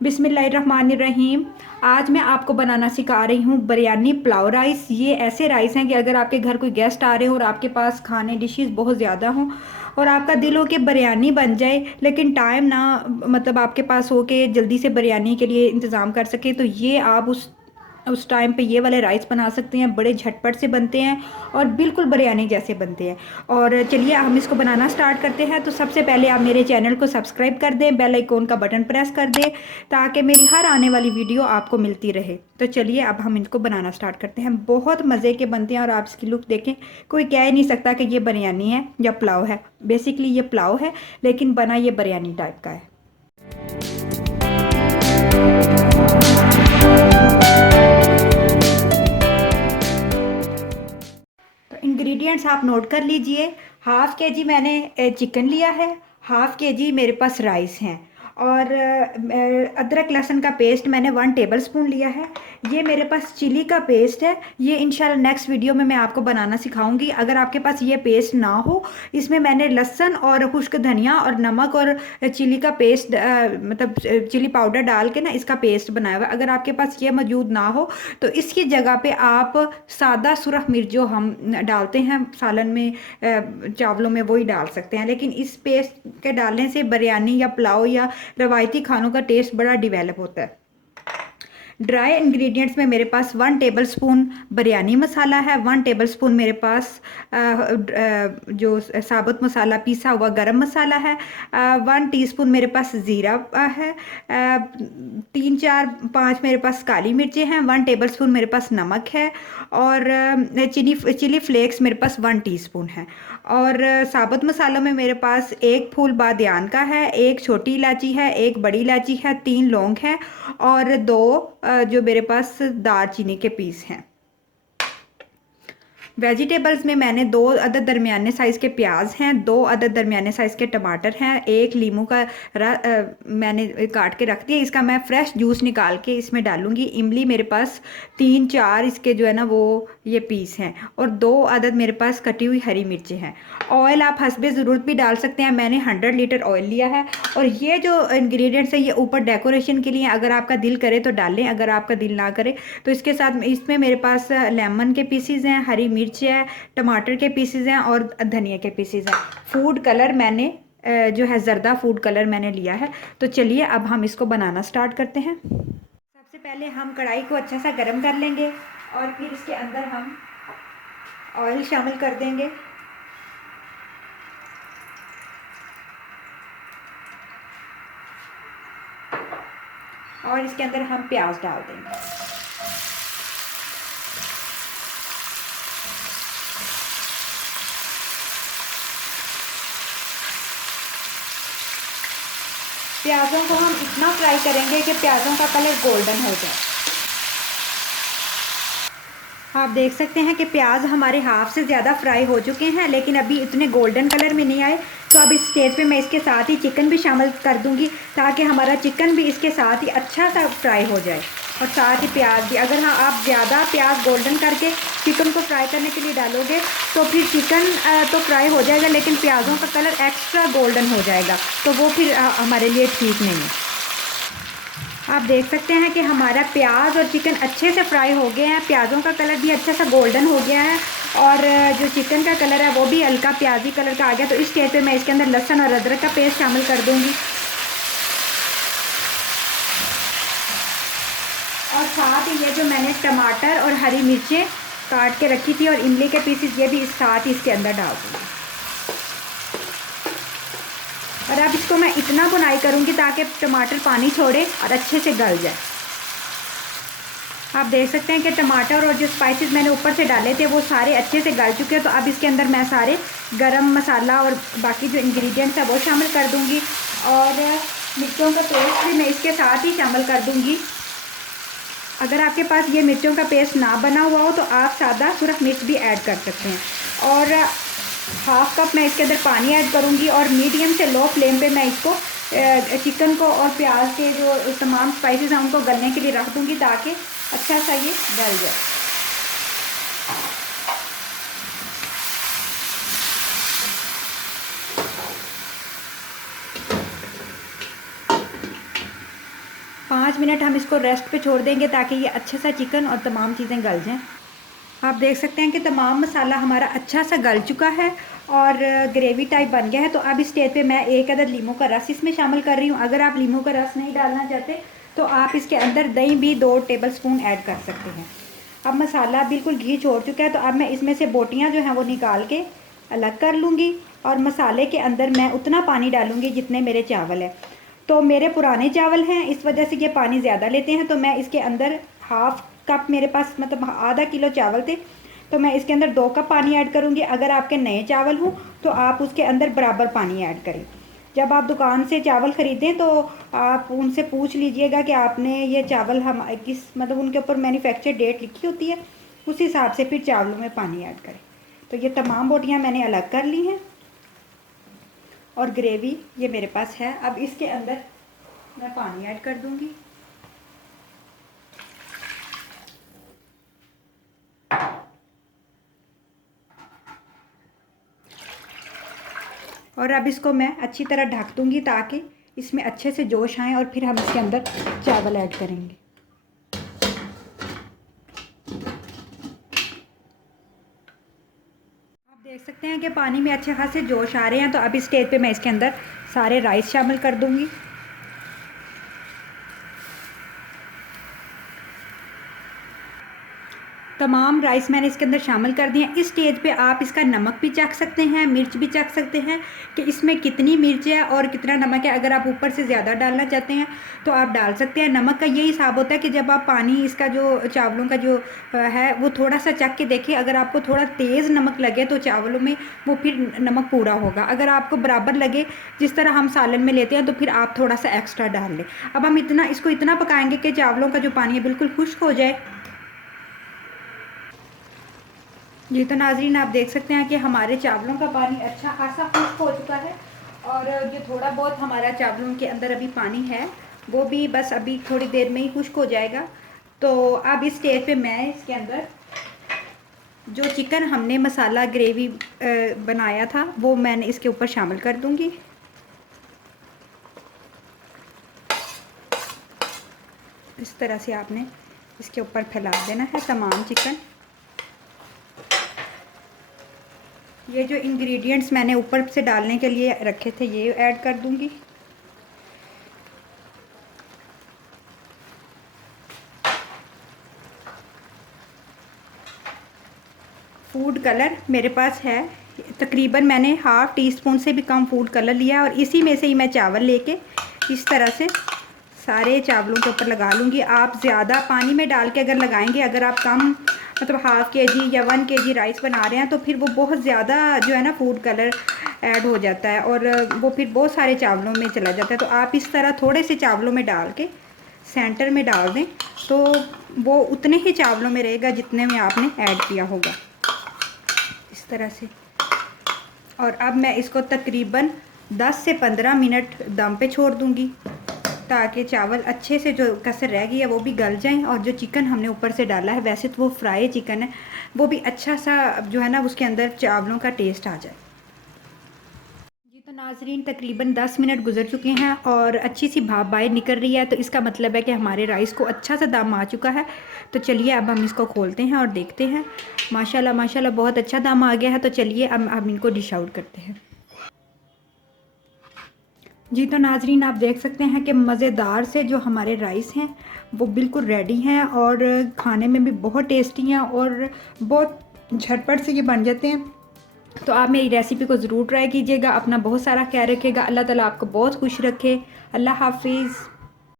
बिस्मिल्लाहिर्रहमानिर्रहीम। आज मैं आपको बनाना सिखा रही हूँ बिरयानी पुलाव राइस। ये ऐसे राइस हैं कि अगर आपके घर कोई गेस्ट आ रहे हो और आपके पास खाने डिशेस बहुत ज़्यादा हों और आपका दिल हो कि बिरयानी बन जाए लेकिन टाइम ना मतलब आपके पास हो कि जल्दी से बिरयानी के लिए इंतज़ाम कर सके, तो ये आप उस टाइम पे ये वाले राइस बना सकते हैं। बड़े झटपट से बनते हैं और बिल्कुल बिरयानी जैसे बनते हैं। और चलिए हम इसको बनाना स्टार्ट करते हैं। तो सबसे पहले आप मेरे चैनल को सब्सक्राइब कर दें, बेल आइकॉन का बटन प्रेस कर दें ताकि मेरी हर आने वाली वीडियो आपको मिलती रहे। तो चलिए अब हम इनको बनाना स्टार्ट करते हैं। बहुत मज़े के बनते हैं और आप इसकी लुक देखें, कोई कह ही नहीं सकता कि ये बिरयानी है या पुलाव है। बेसिकली ये पुलाव है लेकिन बना ये बिरयानी टाइप का है। तो इंग्रेडिएंट्स आप नोट कर लीजिए। हाफ़ के जी मैंने चिकन लिया है, हाफ़ के जी मेरे पास राइस हैं और अदरक लहसुन का पेस्ट मैंने 1 टेबलस्पून लिया है। ये मेरे पास चिली का पेस्ट है। ये इंशाल्लाह नेक्स्ट वीडियो में मैं आपको बनाना सिखाऊंगी। अगर आपके पास ये पेस्ट ना हो, इसमें मैंने लहसुन और खुश्क धनिया और नमक और चिली का पेस्ट मतलब चिली पाउडर डाल के ना इसका पेस्ट बनाया हुआ है। अगर आपके पास ये मौजूद ना हो तो इसकी जगह पे आप सादा सुरख मिर्च जो हम डालते हैं सालन में चावलों में वही डाल सकते हैं। लेकिन इस पेस्ट के डालने से बिरयानी या पुलाव या रवायती खानों का टेस्ट बड़ा डिवेलप होता है। ड्राई इंग्रेडिएंट्स में मेरे पास 1 टेबलस्पून बिरयानी मसाला है, 1 टेबलस्पून मेरे पास जो साबुत मसाला पीसा हुआ गरम मसाला है, 1 टीस्पून मेरे पास ज़ीरा है, 3 4 5 मेरे पास काली मिर्चें हैं, 1 टेबलस्पून मेरे पास नमक है और चिली फ्लेक्स मेरे पास 1 टीस्पून है। और साबुत मसालों में मेरे पास एक फूल बादियान का है, एक छोटी इलायची है, एक बड़ी इलायची है, 3 लौंग है और 2 जो मेरे पास दालचीनी के पीस हैं। वेजिटेबल्स में मैंने 2 अदद दरमियाने साइज़ के प्याज हैं, 2 अदद दरमियाने साइज़ के टमाटर हैं, एक लीमू का मैंने काट के रख दिया। इसका मैं फ्रेश जूस निकाल के इसमें डालूंगी। इमली मेरे पास 3 4 इसके जो है ना वो ये पीस हैं और 2 अदद मेरे पास कटी हुई हरी मिर्चें हैं। ऑयल आप हस्बे ज़रूरत भी डाल सकते हैं। मैंने 100 लीटर ऑयल लिया है और ये जो इंग्रेडिएंट्स है ये ऊपर डेकोरेशन के लिए, अगर आपका दिल करे तो डालें, अगर आपका दिल ना करे तो इसके साथ इसमें मेरे पास लेमन के पीसीज हैं, हरी मिर्च है, टमाटर के पीसीज हैं और धनिया के पीसीज हैं। फूड कलर मैंने जो है जर्दा फूड कलर मैंने लिया है। तो चलिए अब हम इसको बनाना स्टार्ट करते हैं। सबसे पहले हम कढ़ाई को अच्छा सा गर्म कर लेंगे और फिर इसके अंदर हम ऑयल शामिल कर देंगे। और इसके अंदर हम प्याज डाल देंगे। प्याज़ों को हम इतना फ्राई करेंगे कि प्याज़ों का कलर गोल्डन हो जाए। आप देख सकते हैं कि प्याज हमारे हाफ से ज़्यादा फ्राई हो चुके हैं लेकिन अभी इतने गोल्डन कलर में नहीं आए। तो अब इस स्टेज पे मैं इसके साथ ही चिकन भी शामिल कर दूंगी ताकि हमारा चिकन भी इसके साथ ही अच्छा सा फ्राई हो जाए और साथ ही प्याज भी। अगर हाँ आप ज़्यादा प्याज गोल्डन करके चिकन को फ्राई करने के लिए डालोगे तो फिर चिकन तो फ्राई हो जाएगा लेकिन प्याज़ों का कलर एक्स्ट्रा गोल्डन हो जाएगा, तो वो फिर हमारे लिए ठीक नहीं है। आप देख सकते हैं कि हमारा प्याज और चिकन अच्छे से फ्राई हो गए हैं। प्याज़ों का कलर भी अच्छा सा गोल्डन हो गया है और जो चिकन का कलर है वो भी हल्का प्याजी कलर का आ गया। तो इस स्टेज पे मैं इसके अंदर लहसुन और अदरक का पेस्ट शामिल कर दूंगी और साथ ही ये जो मैंने टमाटर और हरी मिर्चें काट के रखी थी और इमली के पीसेस ये भी साथ ही इसके अंदर डाल दूँगी। और अब इसको मैं इतना भुनाई करूँगी ताकि टमाटर पानी छोड़े और अच्छे से गल जाए। आप देख सकते हैं कि टमाटर और जो स्पाइसेस मैंने ऊपर से डाले थे वो सारे अच्छे से गल चुके हैं। तो अब इसके अंदर मैं सारे गरम मसाला और बाकी जो इंग्रेडिएंट्स है वो शामिल कर दूंगी और मिर्चों का पेस्ट भी मैं इसके साथ ही शामिल कर दूंगी। अगर आपके पास ये मिर्चों का पेस्ट ना बना हुआ हो तो आप सादा सुरख मिर्च भी ऐड कर सकते हैं। और हाफ कप मैं इसके अंदर पानी ऐड करूंगी और मीडियम से लो फ्लेम पे मैं इसको चिकन को और प्याज के जो तमाम स्पाइसेस हैं उनको गलने के लिए रख दूंगी ताकि अच्छा सा ये गल जाए। 5 मिनट हम इसको रेस्ट पे छोड़ देंगे ताकि ये अच्छे सा चिकन और तमाम चीज़ें गल जाएं। आप देख सकते हैं कि तमाम मसाला हमारा अच्छा सा गल चुका है और ग्रेवी टाइप बन गया है। तो अब इस स्टेज पे मैं 1 अदद लीमू का रस इसमें शामिल कर रही हूँ। अगर आप लीमू का रस नहीं डालना चाहते तो आप इसके अंदर दही भी 2 टेबलस्पून ऐड कर सकते हैं। अब मसाला बिल्कुल घी छोड़ चुका है, तो अब मैं इसमें से बोटियाँ जो हैं वो निकाल के अलग कर लूँगी और मसाले के अंदर मैं उतना पानी डालूँगी जितने मेरे चावल हैं। तो मेरे पुराने चावल हैं, इस वजह से ये पानी ज़्यादा लेते हैं। तो मैं इसके अंदर हाफ़ कप, मेरे पास मतलब आधा किलो चावल थे, तो मैं इसके अंदर 2 कप पानी ऐड करूँगी। अगर आपके नए चावल हों तो आप उसके अंदर बराबर पानी ऐड करें। जब आप दुकान से चावल ख़रीदें तो आप उनसे पूछ लीजिएगा कि आपने ये चावल हम किस मतलब उनके ऊपर मैन्युफैक्चर डेट लिखी होती है, उस हिसाब से फिर चावलों में पानी ऐड करें। तो ये तमाम बोटियाँ मैंने अलग कर ली हैं और ग्रेवी ये मेरे पास है। अब इसके अंदर मैं पानी ऐड कर दूँगी। और अब इसको मैं अच्छी तरह ढक दूँगी ताकि इसमें अच्छे से जोश आए और फिर हम इसके अंदर चावल ऐड करेंगे। आप देख सकते हैं कि पानी में अच्छे खासे जोश आ रहे हैं। तो अब इस स्टेज पे मैं इसके अंदर सारे राइस शामिल कर दूँगी। तमाम राइस मैंने इसके अंदर शामिल कर दिए हैं। इस स्टेज पे आप इसका नमक भी चख सकते हैं, मिर्च भी चख सकते हैं कि इसमें कितनी मिर्च है और कितना नमक है। अगर आप ऊपर से ज़्यादा डालना चाहते हैं तो आप डाल सकते हैं। नमक का यही हिसाब होता है कि जब आप पानी इसका जो चावलों का जो है वो थोड़ा सा चख के देखिए। अगर आपको थोड़ा तेज़ नमक लगे तो चावलों में वो फिर नमक पूरा होगा। अगर आपको बराबर लगे जिस तरह हम सालन में लेते हैं तो फिर आप थोड़ा सा एक्स्ट्रा डाल लें। अब हम इसको इतना पकाएंगे कि चावलों का जो पानी है बिल्कुल खुश्क हो जाए। जी तो नाज़रीन, आप देख सकते हैं कि हमारे चावलों का पानी अच्छा खासा खुश्क हो चुका है और जो थोड़ा बहुत हमारा चावलों के अंदर अभी पानी है वो भी बस अभी थोड़ी देर में ही खुश्क हो जाएगा। तो अब इस स्टेज पे मैं इसके अंदर जो चिकन हमने मसाला ग्रेवी बनाया था वो मैंने इसके ऊपर शामिल कर दूंगी। इस तरह से आपने इसके ऊपर फैला देना है तमाम चिकन। ये जो इंग्रेडिएंट्स मैंने ऊपर से डालने के लिए रखे थे ये ऐड कर दूंगी। फूड कलर मेरे पास है, तकरीबन मैंने हाफ़ टी स्पून से भी कम फूड कलर लिया और इसी में से ही मैं चावल लेके इस तरह से सारे चावलों के ऊपर लगा लूँगी। आप ज़्यादा पानी में डाल के अगर लगाएंगे, अगर आप कम मतलब हाफ़ केजी या 1 केजी राइस बना रहे हैं तो फिर वो बहुत ज़्यादा जो है ना फूड कलर ऐड हो जाता है और वो फिर बहुत सारे चावलों में चला जाता है। तो आप इस तरह थोड़े से चावलों में डाल के सेंटर में डाल दें तो वो उतने ही चावलों में रहेगा जितने में आपने ऐड किया होगा, इस तरह से। और अब मैं इसको तकरीबन 10 से 15 मिनट दम पे छोड़ दूँगी ताकि चावल अच्छे से जो कसर रह गई है वो भी गल जाएं और जो चिकन हमने ऊपर से डाला है, वैसे तो वो फ्राई चिकन है, वो भी अच्छा सा जो है ना उसके अंदर चावलों का टेस्ट आ जाए। जी तो नाजरीन, तकरीबन 10 मिनट गुजर चुके हैं और अच्छी सी भाप बाहर निकल रही है, तो इसका मतलब है कि हमारे राइस को अच्छा सा दम आ चुका है। तो चलिए अब हम इसको खोलते हैं और देखते हैं। माशाल्लाह माशाल्लाह बहुत अच्छा दम आ गया है। तो चलिए अब हम इनको डिश आउट करते हैं। जी तो नाजरीन, आप देख सकते हैं कि मज़ेदार से जो हमारे राइस हैं वो बिल्कुल रेडी हैं और खाने में भी बहुत टेस्टी हैं और बहुत झटपट से ये बन जाते हैं। तो आप मेरी रेसिपी को ज़रूर ट्राई कीजिएगा। अपना बहुत सारा ख्याल रखिएगा। अल्लाह ताला आपको बहुत खुश रखे। अल्लाह हाफिज़।